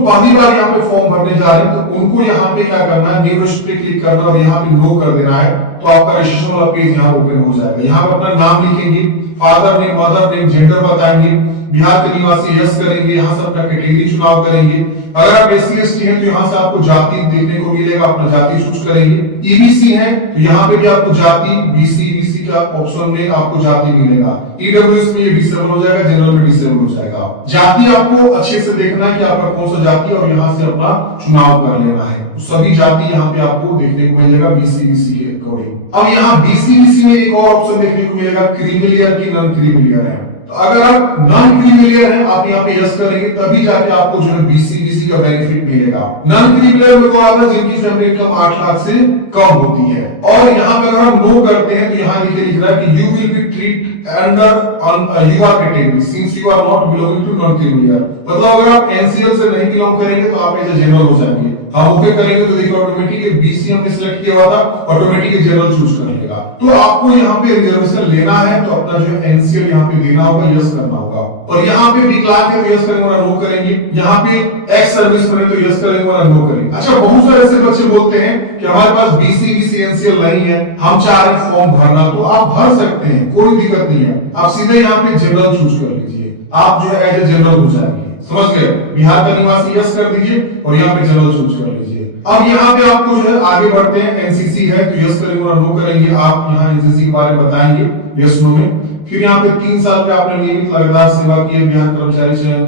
पहली बार यहाँ पे फॉर्म भरने जा रहे हैं तो उनको यहाँ पे क्या करना है, न्यू पे क्लिक करना और यहाँ पे नो कर देना है। तो आपका रजिस्ट्रेशन वाला पेज यहाँ ओपन हो जाएगा। यहाँ पे अपना नाम लिखेंगे, father name, mother name, gender बताएंगे, बिहार के निवासी यस करेंगे, यहाँ से अपना कैटेगरी चुनाव करेंगे। अगर आप एससी एसटी हैं तो यहाँ से आपको जाति देखने को मिलेगा, अपना जाति चूज करेंगे। ईबीसी है तो यहाँ पे भी आपको जाति, बीसी का ऑप्शन में आपको जाति मिलेगा। ईडब्ल्यूएस में ये डिसेबल हो जाएगा, जनरल में डिसेबल हो जाएगा। जाति आपको अच्छे से देखना है कि आपका कौन सा जाति और यहाँ से अपना चुनाव कर लेना है। तो सभी जाति यहाँ पे आपको देखने को मिलेगा बीसी के अकॉर्डिंग। अब यहाँ बीसी में एक और ऑप्शन देखने को मिलेगा, क्रीमिलियर की नॉन क्रीमिलियर है। तो अगर आप नॉन क्रीमिलियर हैं, आप यहाँ पे यस करेंगे तभी जाके आपको जो है बीसी का बेनिफिट मिलेगा। नॉन क्रीमिलियर में वो आता है जिनकी फैमिली इनकम 8 लाख से कम होती है। और यहाँ पे अगर हम नो करते हैं तो यहाँ लिख रहा है कि you will be treat under UR category since you are not belonging to non creamy layer. मतलब अगर आप एनसीएल से नहीं बिलोंग करेंगे तो आप एज जनरल हो जाएंगे। हम ओके करेंगे तो देखिए ऑटोमेटिक बीसी हमने सिलेक्ट किया हुआ था, ऑटोमेटिक जनरल चूज कर लेगा। तो आपको यहाँ पे रिजर्वेशन लेना है तो अपना जो एनसीएल यहाँ पे देना होगा, यस करना होगा। और यहाँ पे विकलांग है तो यस करेंगे और नो करेंगे। यहाँ पे एक्स सर्विस में तो यस करेंगे और नो करेंगे। अच्छा, बहुत सारे ऐसे बच्चे बोलते हैं कि हमारे पास बीसी एनसीएल नहीं है, हम चाह रहे फॉर्म भरना, तो आप भर सकते हैं, कोई दिक्कत नहीं है। आप सीधे यहाँ पे जनरल चूज कर लीजिए, आप जो है एज ए जनरल हो जाएंगे। समझ गए? बिहार का निवासी यस कर दीजिए और यहाँ पे जनरल चूज कर लीजिए। अब यहाँ पे आपको जो है आगे बढ़ते हैं। एनसीसी है तो यस करेंगे और नो करेंगे। आप यहाँ एनसीसी के बारे में बताएंगे यस नो में। फिर यहाँ पे 3 साल पे आपने नियमित लगातार सेवा की है बिहार कर्मचारी चयन,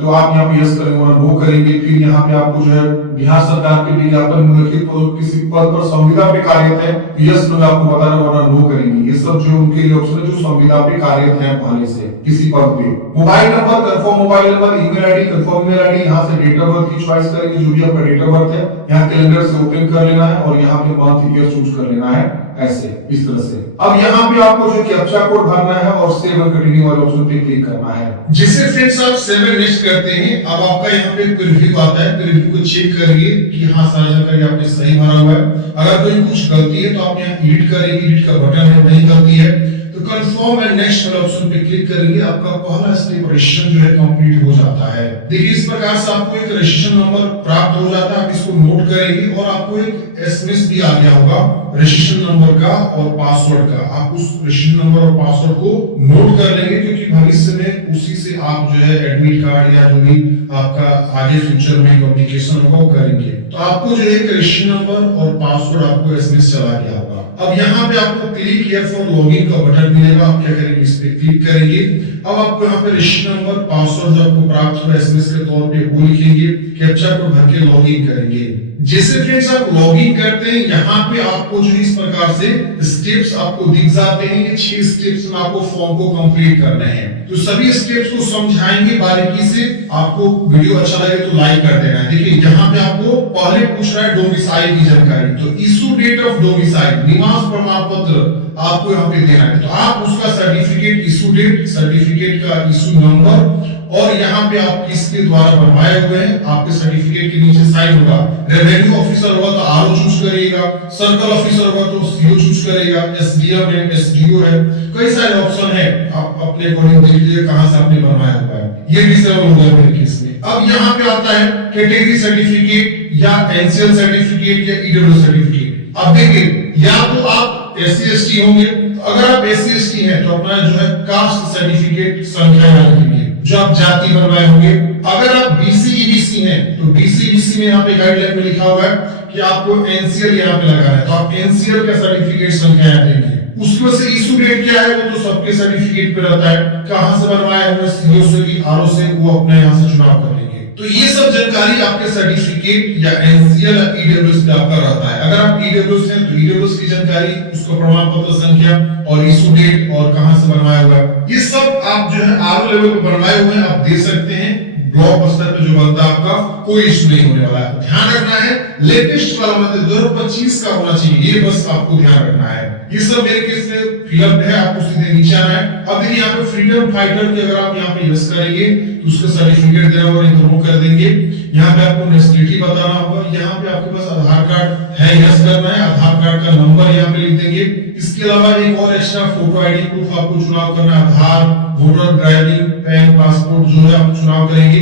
तो आप यहाँ पे यस करेंगे और नो करेंगे। फिर यहाँ पे आपको जो है बिहार सरकार के विज्ञापन निम्नलिखित किसी पद पर संविदा पे कार्यरत है, यस नो आपको बताना और नो करेंगे। ये सब जो उनके लिए ऑप्शन है जो संविदा पे कार्यरत है पहले से किसी पद पे। Mobile number, confirm mobile number, email ID, confirm email ID, यहाँ से डेट ऑफ बर्थ की चॉइस करेंगे, जो भी आपका डेट ऑफ बर्थ है यहाँ कैलेंडर से ओपन कर लेना है और यहाँ पे मंथ ईयर चूज कर लेना है, ऐसे इस तरह से। अब यहाँ पे आपको जो कैप्चा कोड भरना है और सेव एंड कंटिन्यू वाले ऑप्शन पे क्लिक करना है। जिससे फ्रेंड्स आप सेव एंड नेक्स्ट करते हैं, अब आपका यहाँ पे प्रीव्यू आता है, प्रीव्यू को चेक करिए कि हाँ सारा जानकारी आपने सही भरा हुआ है। अगर कोई कुछ गलती है तो आप यहाँ एडिट करेंगे, एडिट का बटन है, नहीं गलती है तो कंफर्म एंड नेक्स्ट वाले ऑप्शन पे क्लिक करेंगे। आपका पहला स्टेप रजिस्ट्रेशन जो है कंप्लीट हो जाता है। देखिए इस प्रकार से आपको एक रजिस्ट्रेशन नंबर प्राप्त हो जाता है, आप इसको नोट करेंगे और आपको एक एसएमएस भी आ गया होगा रजिस्ट्रेशन नंबर का और पासवर्ड का। आप उस रजिस्ट्रेशन नंबर और पासवर्ड को नोट कर लेंगे क्योंकि भविष्य में उसी से आप जो है एडमिट कार्ड या जो भी आपका आगे फ्यूचर में कम्युनिकेशन होगा वो करेंगे। तो आपको जो है रजिस्ट्रेशन नंबर और पासवर्ड आपको एसएमएस चला गया होगा। अब यहाँ पे आपको क्लिक हियर फॉर लॉगिन का बटन मिलेगा, आप क्या करेंगे इस पे क्लिक करेंगे। अब आपको यहाँ पे रजिस्ट्रेशन नंबर, पासवर्ड जो आपको प्राप्त हुआ एसएमएस के तौर पे वो लिखेंगे, कैप्चा कोड भर के लॉगिन करेंगे। जैसे फ्रेंड्स आप लॉगिन करते हैं यहाँ पे आपको जो इस प्रकार से स्टेप्स आपको दिख जाते हैं। ये 6 स्टेप्स में आपको फॉर्म को कंप्लीट करना है। तो सभी स्टेप्स को समझाएंगे बारीकी से। आपको वीडियो अच्छा लगे तो लाइक कर देना है। देखिए यहाँ पे आपको पहले पूछ रहा है डोमिसाइल की जानकारी, तो इशू डेट ऑफ डोमिसाइल, निवास प्रमाण पत्र आपको यहाँ पे देना है। तो आप उसका सर्टिफिकेट, इशू डेट, सर्टिफिकेट का इशू नंबर और यहाँ पे आप किसके द्वारा बनवाए हुए हैं, आपके सर्टिफिकेट के नीचे साइन होगा। रेवेन्यू ऑफिसर होगा तो आरओ चूज करिएगा, सर्कल ऑफिसर होगा तो सीओ चूज करेगा, एसडीएम है, एसडीओ है, कई सारे ऑप्शन है। आप अपने अकॉर्डिंग देख लीजिए कहां से आपने बनवाया हुआ है। ये डिसेबल हो गया मेरे केस में। अब यहाँ पे आता है कैटेगरी सर्टिफिकेट या एनसीएल सर्टिफिकेट या ईडब्ल्यू सर्टिफिकेट। अब देखिए या तो आप एससी एसटी होंगे, अगर आप एससी एसटी हैं तो अपना जो है कास्ट सर्टिफिकेट संख्या लिखेंगे जो आप जाति बनवाए होंगे। अगर आप बीसी ईबीसी हैं तो बीसी ईबीसी में यहाँ पे गाइडलाइन में लिखा हुआ है कि आपको एनसीएल यहाँ पे लगाना है, तो आप एनसीएल का सर्टिफिकेट संख्या देंगे। उसकी वजह से इशू डेट क्या है वो तो सबके सर्टिफिकेट पे रहता है, कहां से बनवाया है, सीओ से की आरओ से, वो अपने यहाँ से चुनाव कर लेंगे। तो ये सब जानकारी आपके सर्टिफिकेट या एनसीएल या ईडब्ल्यूएस पे आपका रहता है। अगर आप ईडब्ल्यूएस हैं तो ईडब्ल्यूएस की जानकारी, उसका प्रमाण पत्र संख्या और इशू डेट और कहां से बनवाया हुआ है, ये सब आप जो है आरओ लेवल पे बनवाए हुए हैं आप दे सकते हैं। ब्लॉक स्तर पे जो बनता है आपका कोई इशू नहीं होने वाला है। ध्यान रखना है लेटेस्ट वाला मतलब 2025 का होना चाहिए, ये बस आपको ध्यान रखना है। ये सब मेरे केस में फिलअप है, आपको सीधे नीचे आना है। अब देखिए यहाँ पे फ्रीडम फाइटर की अगर आप यहाँ पे यस करेंगे तो उसका सर्टिफिकेट देना होगा, दोनों कर देंगे। यहाँ पे आपको नेशनलिटी बताना होगा, यहाँ पे आपके पास आधार कार्ड है, यस करना है, आधार कार्ड का नंबर यहाँ पे लिख देंगे। इसके अलावा एक और एक्स्ट्रा फोटो आईडी प्रूफ आपको चुनाव करना है, आधार, वोटर, ड्राइविंग, पैन, पासपोर्ट जो है आप चुनाव करेंगे।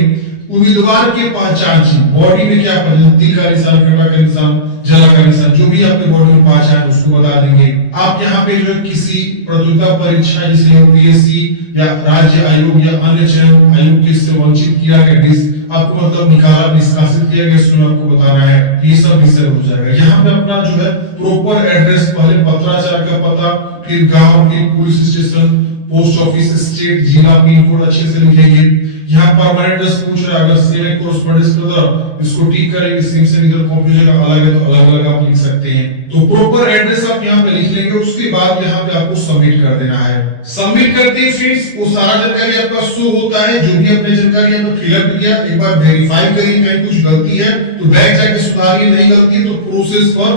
उम्मीदवार की पहचान की, बॉडी में क्या पहचान, तिल का निशान, कटा का निशान, जला का निशान, जो भी आपके बॉडी में पहचान उसको बता देंगे। आप यहाँ पे जो है किसी प्रतियोगिता परीक्षा जैसे यूपीएससी या राज्य आयोग या अन्य चयन आयोग के से वंचित किया गया, आपको मतलब निकाला निष्कासित किया गया, इसमें आपको बताना है, ये सब विषय हो जाएगा। यहाँ पे अपना जो है प्रॉपर एड्रेस, पहले पत्राचार का पता, फिर गांव, फिर police station, post office, state, जिला, पिन कोड अच्छे से लिखेंगे। यहाँ परमानेंट एड्रेस पूछ रहा है, अगर सेम है कोरस्पोंडेंस के तरफ इसको टिक करेंगे, सेम से इधर कॉपी जगह अलग है तो अलग अलग आप लिख सकते हैं। तो प्रॉपर एड्रेस आप यहाँ पे लिख लेंगे, उसके बाद यहाँ पे आपको सबमिट कर देना है। सबमिट करते ही फ्रेंड्स वो सारा जानकारी आपका शो होता है, जो भी आपने जानकारी यहाँ पे फिलअप किया, एक बार वेरीफाई करिए कहीं कुछ गलती है तो बैक जाके सुधारिए, नहीं गलती है तो प्रोसेस पर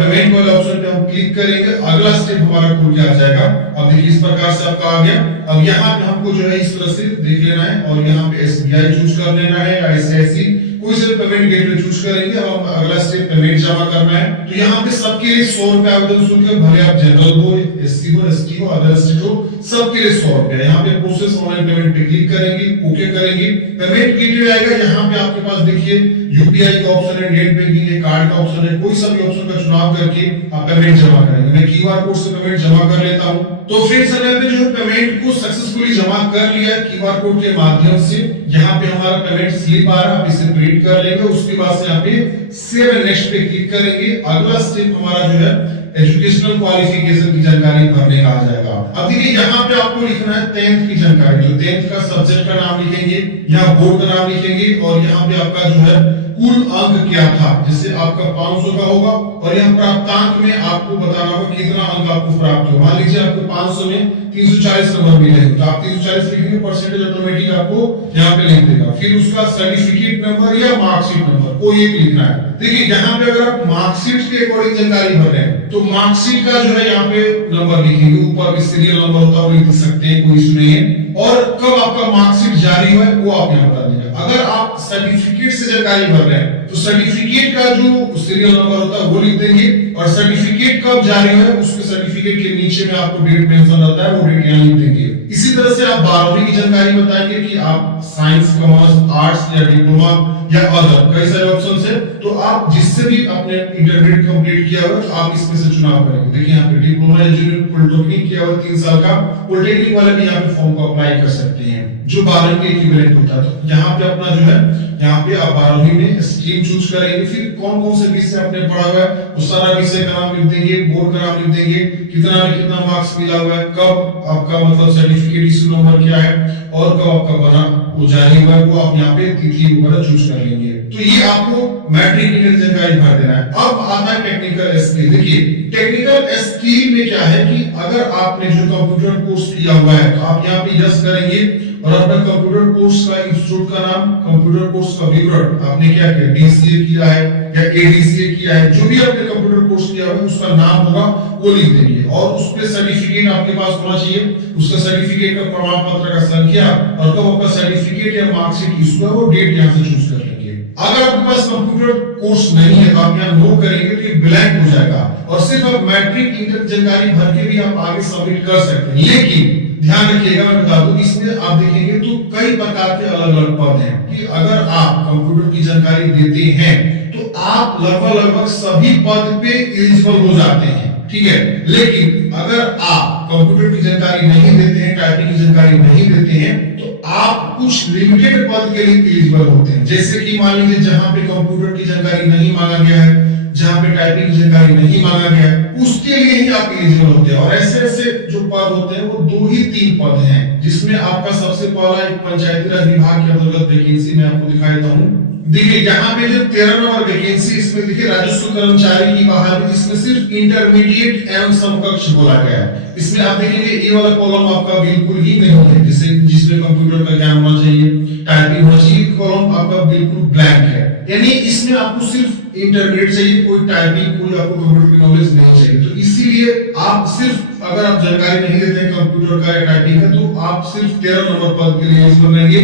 पेमेंट वाले ऑप्शन पे हम क्लिक करेंगे, अगला स्टेप हमारा खुल के आ जाएगा। अब देखिए इस प्रकार से आपका आ गया। अब यहाँ पे हमको जो है इस तरह से देख लेना है और यहाँ पे एसबीआई चूज कर लेना है या आईसीआईसी कोई से पेमेंट गेटवे चूज करेंगे। अब हम अगला स्टेप पेमेंट जमा करना है, तो यहाँ पे सबके लिए 100 रुपए आवेदन शुल्क है, भले आप जनरल हो, एससी हो, एसटी हो, अदर स्टेट हो, सबके लिए 100 रुपए। यहाँ पे प्रोसेस ऑनलाइन पेमेंट पे क्लिक करेंगे, ओके करेंगे, पेमेंट गेटवे आएगा। यहाँ पे आपके पास देखिए यूपीआई का ऑप्शन है, नेट बैंकिंग है, कार्ड का ऑप्शन है, कोई सा भी ऑप्शन का चुनाव करके आप पेमेंट जमा करेंगे। मैं क्यूआर कोड से पेमेंट जमा कर लेता हूँ। तो फ्रेंड्स हमने जो पेमेंट को सक्सेसफुली जमा कर लिया क्यूआर कोड के माध्यम से। यहाँ पे हमारा पेमेंट स्लिप आ रहा है, आप इसे प्रिंट कर लेंगे, उसके बाद से यहाँ पे सेव एंड नेक्स्ट पे क्लिक करेंगे। अगला स्टेप हमारा जो है एजुकेशनल क्वालिफिकेशन की जानकारी भरने का आ जाएगा। अब देखिए यहाँ पे आपको लिखना है 10th की जानकारी, तो 10th का सब्जेक्ट का नाम लिखेंगे, यहाँ बोर्ड का नाम लिखेंगे और यहाँ पे आपका जो है कुल अंक क्या था, जैसे आपका 500 का होगा और यहाँ प्राप्तांक में आपको बताना होगा कितना अंक आपको प्राप्त हो। मान लीजिए आपको 500 में 340 नंबर मिले तो आप 340 लिखेंगे, परसेंटेज ऑटोमेटिक आपको यहाँ पे लिख देगा। फिर उसका सर्टिफिकेट नंबर या मार्कशीट नंबर कोई एक लिखना है। देखिए यहाँ पे अगर आप मार्कशीट के अकॉर्डिंग जानकारी भर रहे हैं तो मार्कशीट का जो है यहाँ पे नंबर लिखेंगे, ऊपर भी सीरियल नंबर होता है वो लिख सकते हैं, कोई इशू नहीं है। और कब आपका मार्कशीट जारी हुआ है वो आप यहाँ बता दीजिए। अगर आप सर्टिफिकेट से जानकारी भर रहे हैं तो सर्टिफिकेट का जो सीरियल नंबर होता है वो लिख देंगे और सर्टिफिकेट कब जारी हुआ है उसके सर्टिफिकेट के नीचे में आपको डेट मेंशन रहता है, वो डेट यहाँ लिख देंगे। इसी तरह से आप 12वीं की जानकारी बताएंगे कि आप साइंस, कॉमर्स, आर्ट्स या डिप्लोमा या अदर कई सारे ऑप्शन है, तो आप जिससे भी अपने इंटरमीडिएट कंप्लीट किया हुआ तो आप इसमें से चुनाव करेंगे। देखिए यहाँ पे डिप्लोमा या जूनियर पॉलिटेक्निक किया हुआ 3 साल का, पॉलिटेक्निक वाले भी यहाँ पे फॉर्म को अप्लाई कर सकते हैं जो 12वीं के इक्विवेलेंट होता है। तो यहाँ पे अपना जो है यहाँ पे आप 12वीं में स्ट्रीम चूज करेंगे, फिर कौन कौन से विषय आपने पढ़ा हुआ है वो सारा विषय का नाम लिख देंगे, बोर्ड का नाम लिख देंगे, कितना में कितना मार्क्स मिला हुआ है, कब आपका मतलब सर्टिफिकेट इशू नंबर क्या है और कब आपका बना वो जारी हुआ है, वो आप यहाँ पे तिथि वगैरह चूज कर लेंगे। तो ये आपको मैट्रिक की जानकारी भर देना है। अब आता है टेक्निकल स्किल। देखिए टेक्निकल स्किल में क्या है कि अगर आपने जो कंप्यूटर कोर्स किया हुआ है तो आप यहाँ पे यस करेंगे और अपना कंप्यूटर कोर्स का इंस्टीट्यूट का नाम, कंप्यूटर कोर्स का विवरण आपने क्या किया, डीसीए किया है या एडीसीए किया है, जो भी आपने कंप्यूटर कोर्स किया है उसका नाम होगा वो लिख देंगे और उस पे सर्टिफिकेट आपके पास होना चाहिए, उसका सर्टिफिकेट का प्रमाण पत्र का संख्या और कब आपका सर्टिफिकेट या मार्कशीट इशू है वो डेट यहाँ से चूज कर लेंगे। अगर आपके पास कंप्यूटर कोर्स नहीं है तो आप यहाँ नो करेंगे तो ये ब्लैंक हो जाएगा और सिर्फ आप मैट्रिक इंटर जानकारी भर के भी आप आगे सबमिट कर सकते हैं। लेकिन ध्यान रखिएगा, मैं बता दूं इसमें आप देखेंगे तो कई प्रकार के अलग अलग पद हैं कि अगर आप कंप्यूटर की जानकारी देते हैं तो आप लगभग सभी पद पे एलिजिबल हो जाते हैं, ठीक है। लेकिन अगर आप कंप्यूटर की जानकारी नहीं देते हैं, टाइपिंग की जानकारी नहीं देते हैं तो आप कुछ लिमिटेड पद के लिए एलिजिबल होते हैं। जैसे कि मान लीजिए जहां पे कंप्यूटर की जानकारी नहीं मांगा गया है, जहां पे टाइपिंग की जानकारी नहीं मांगा गया है, उसके लिए ही आप एलिजिबल होते हैं। और ऐसे ऐसे जो पद होते हैं वो 2 ही 3 पद हैं, जिसमें आपका सबसे पहला एक पंचायती राज विभाग के अंतर्गत वैकेंसी मैं आपको दिखा देता हूँ। देखिए यहाँ पे जो 13 नंबर वैकेंसी, इसमें देखिए राजस्व कर्मचारी की बहाली, इसमें सिर्फ इंटरमीडिएट एवं समकक्ष बोला गया है। इसमें आप देखेंगे ये वाला कॉलम आपका बिल्कुल ही नहीं है, जिसमें कंप्यूटर का ज्ञान होना चाहिए, टाइपिंग होना चाहिए, कॉलम आपका बिल्कुल ब्लैंक है। यानी इसमें आपको सिर्फ इंटरमीडिएट चाहिए, कोई टाइपिंग, कोई आपको कंप्यूटर की नॉलेज नहीं चाहिए। तो इसीलिए आप सिर्फ अगर आप जानकारी नहीं देते हैं कंप्यूटर का या टाइपिंग का तो आप सिर्फ 13 नंबर पद के लिए एलिजिबल रहेंगे,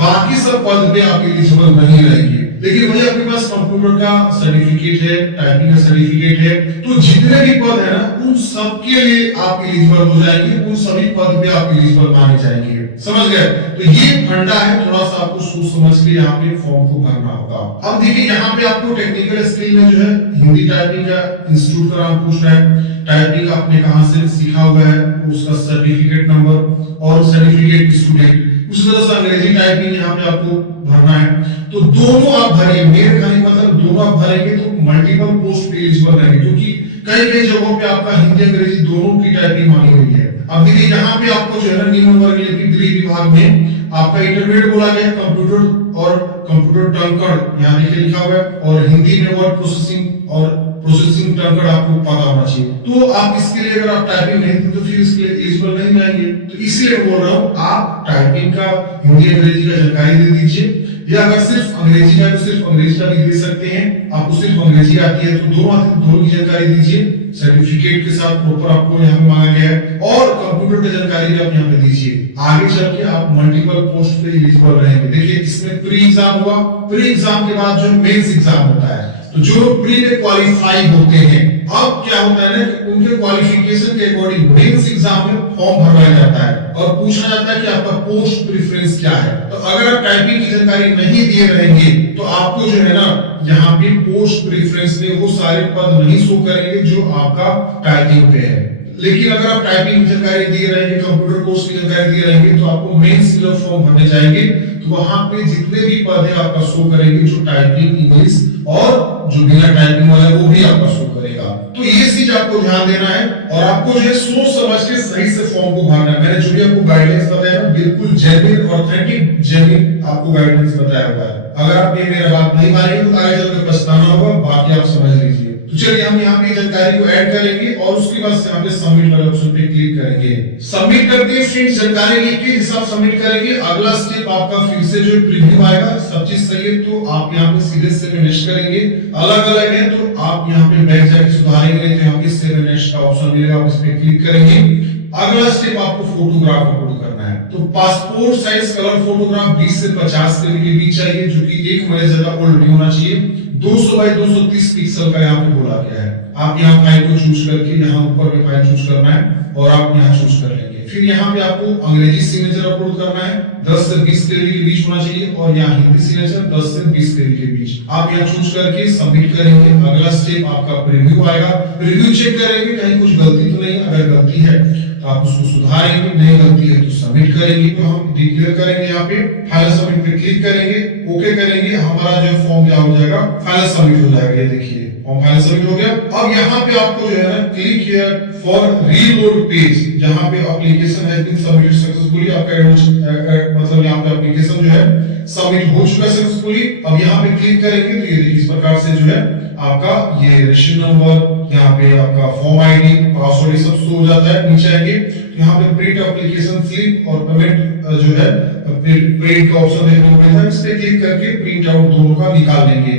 बाकी सब पद पे आप एलिजिबल नहीं रहेंगे। लेकिन वही आपके पास कंप्यूटर का सर्टिफिकेट है, टाइपिंग का सर्टिफिकेट है, तो जितने भी पद है ना उन सब के लिए आप एलिजिबल हो जाएंगे, उन सभी पद पे आप एलिजिबल माने जाएंगे। समझ गए? तो ये फंडा है, थोड़ा सा आपको सोच समझ के यहाँ पे फॉर्म को भरना होगा। अब देखिए यहाँ पे आपको टेक्निकल स्किल में जो है हिंदी टाइपिंग का इंस्टीट्यूट का नाम पूछ रहा है, टाइपिंग आपने कहाँ से सीखा हुआ है, उसका सर्टिफिकेट नंबर और सर्टिफिकेट स्टूडेंट। उसी तरह से अंग्रेजी टाइपिंग यहाँ पे आपको भरना है, तो दोनों आप भरिए, मेरे कहने का मतलब दोनों आप भरेंगे तो मल्टीपल पोस्ट पे एलिजिबल रहेंगे, क्योंकि कई कई जगहों पे आपका हिंदी अंग्रेजी दोनों की टाइपिंग मांगी हुई है। अब देखिए यहाँ पे आपको जो है ना निम्न वर्ग लिपिक गृह विभाग में आपका इंटरमीडिएट बोला गया कंप्यूटर और कंप्यूटर टर्म कार्ड यहाँ देखिए लिखा हुआ है, और हिंदी में वर्ड प्रोसेसिंग और प्रोसेसिंग टर्म कार्ड आपको पता होना चाहिए। तो आप इसके लिए अगर आप टाइपिंग नहीं तो फिर इसके लिए एलिजिबल नहीं जाएंगे। तो इसलिए मैं बोल रहा हूँ आप टाइपिंग का हिंदी अंग्रेजी का जानकारी दे दीजिए, या अगर सिर्फ अंग्रेजी का है तो सिर्फ अंग्रेजी का भी दे सकते हैं, आपको सिर्फ अंग्रेजी आती है तो दोनों की जानकारी दीजिए, सर्टिफिकेट के साथ प्रॉपर आपको यहाँ पे मांगा गया है, और कंप्यूटर की जानकारी भी आप यहाँ पे दीजिए। आगे चल के आप मल्टीपल पोस्ट पे एलिजिबल रहेंगे। देखिए इसमें प्री एग्जाम हुआ, प्री एग्जाम के बाद जो मेंस एग्जाम होता है, तो जो लोग प्री में क्वालिफाई होते हैं, अब क्या होता है ना कि उनके क्वालिफिकेशन के अकॉर्डिंग मेंस एग्जाम में फॉर्म भरवाया जाता है और पूछा जाता है कि आपका पोस्ट प्रेफरेंस क्या है। तो अगर आप टाइपिंग की जानकारी नहीं दिए रहेंगे तो आपको जो है ना यहाँ पे पोस्ट प्रेफरेंस में वो सारे पद नहीं शो करेंगे जो आपका टाइपिंग पे है। लेकिन अगर आप टाइपिंग की जानकारी दिए रहेंगे, कंप्यूटर कोर्स की जानकारी दिए रहेंगे, तो आपको मेंस के फॉर्म भरने जाएंगे तो वहां पे जितने भी पद है आपका शो करेंगे, जो टाइपिंग इंग्लिश और जो बिना टाइपिंग वाला वो भी आपका शो करेगा। तो ये चीज आपको ध्यान देना है, और आपको जो है सोच समझ के सही से फॉर्म को भरना है। मैंने जो भी आपको गाइडेंस बताया ना बिल्कुल जेन्युइन ऑथेंटिक जेन्युइन आपको गाइडेंस बताया हुआ है। अगर आप ये मेरा बात नहीं मानेंगे तो आगे चलकर पछताना होगा, बाकी आप समझ लीजिए। तो चलिए हम यहाँ पे जानकारी को ऐड करेंगे और उसके बाद से हम सबमिट वाले ऑप्शन पे क्लिक करेंगे। सबमिट करते हैं फ्रेंड्स, जानकारी लिख के जिस आप सबमिट करेंगे, अगला स्टेप आपका फिर से जो प्रीव्यू आएगा, सब चीज सही है तो आप यहाँ पे सीधे से नेक्स्ट करेंगे। अलग अलग है तो आप यहाँ पे बैक जाके सुधारेंगे, तो यहाँ पे सेव नेक्स्ट का ऑप्शन मिलेगा, आप इस पे क्लिक करेंगे। अगला स्टेप आपको फोटोग्राफ अपलोड करना है, तो पासपोर्ट साइज कलर फोटोग्राफ 20 से 50 के बीच चाहिए, जो कि 1 महीने से ज्यादा ओल्ड नहीं होना चाहिए। 200 बाय 230 पिक्सल का यहाँ पे बोला गया है। आप यहाँ फाइल को चूज करके यहाँ ऊपर में फाइल चूज करना है और आप यहाँ चूज कर लेंगे। फिर यहाँ पे आपको अंग्रेजी सिग्नेचर अपलोड करना है, 10 से 20 केबी के बीच होना चाहिए, और यहाँ हिंदी सिग्नेचर 10 से 20 केबी के बीच। आप यहाँ चूज करके सबमिट करेंगे। अगला स्टेप आपका प्रीव्यू आएगा, प्रीव्यू चेक करेंगे कहीं कुछ गलती तो नहीं, अगर गलती है तो आप उसको सुधारेंगे, नहीं गलती है तो सबमिट करेंगे। तो हम डिक्लेयर करेंगे, यहाँ पे फाइल सबमिट पे क्लिक करेंगे, ओके करेंगे, हमारा जो फॉर्म क्या हो जाएगा, फाइल सबमिट हो जाएगा। ये देखिए फॉर्म फाइल सबमिट हो गया। अब यहाँ पे आपको जो है ना click here for reload page, जहाँ पे application has been submitted successfully, आपका मतलब यहाँ पे एप्लीकेशन जो है सबमिट हो चुका है सक्सेसफुली। अब यहाँ पे क्लिक करेंगे तो ये देखिए इस प्रकार से जो है आपका ये रजिस्ट्रेशन नंबर, यहाँ पे आपका फॉर्म आईडी, पासवर्ड सब शो हो जाता है। नीचे आएंगे तो यहाँ पे प्रिंट एप्लीकेशन स्लिप और पेमेंट जो है प्रिंट का ऑप्शन देखने को मिलता है, इस पे क्लिक करके प्रिंट आउट दोनों का निकाल लेंगे।